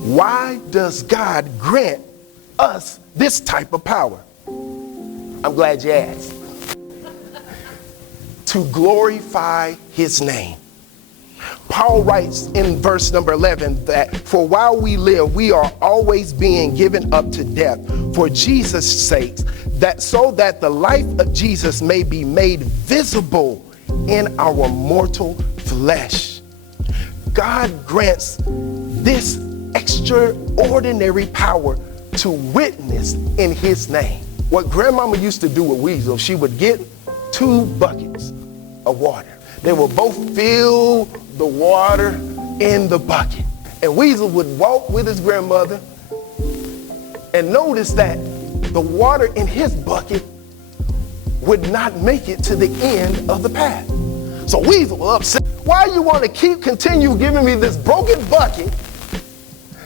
Why does God grant us this type of power? I'm glad you asked. To glorify his name. Paul writes in verse number 11 that for while we live, we are always being given up to death for Jesus' sake, that so that the life of Jesus may be made visible in our mortal flesh. God grants this extraordinary power to witness in his name. What grandmama used to do with Weasel, she would get 2 buckets of water. They would both fill the water in the bucket. And Weasel would walk with his grandmother and notice that the water in his bucket would not make it to the end of the path. So Weasel was upset. Why you want to continue giving me this broken bucket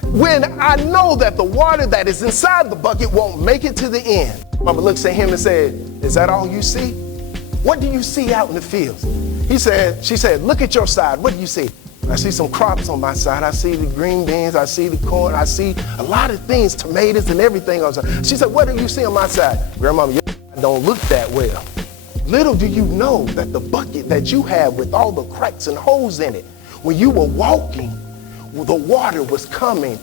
when I know that the water that is inside the bucket won't make it to the end? Mama looks at him and said, is that all you see? What do you see out in the fields? She said, look at your side. What do you see? I see some crops on my side. I see the green beans. I see the corn. I see a lot of things, tomatoes and everything else. She said, what do you see on my side? Grandmama, your don't look that well. Little do you know that the bucket that you have with all the cracks and holes in it, when you were walking, the water was coming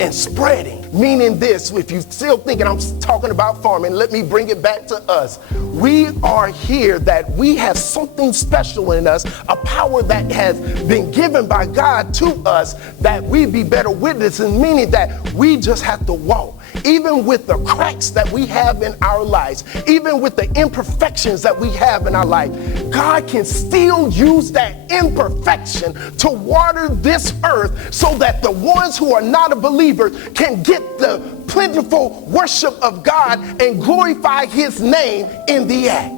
and spreading. Meaning this, if you're still thinking I'm talking about farming, let me bring it back to us. We are here that we have something special in us, a power that has been given by God to us, that we be better witnesses, meaning that we just have to walk. Even with the cracks that we have in our lives, even with the imperfections that we have in our life, God can still use that imperfection to water this earth so that the ones who are not a believer can get the plentiful worship of God and glorify his name in the act.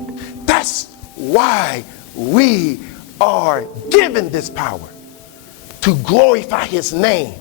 That's why we are given this power to glorify his name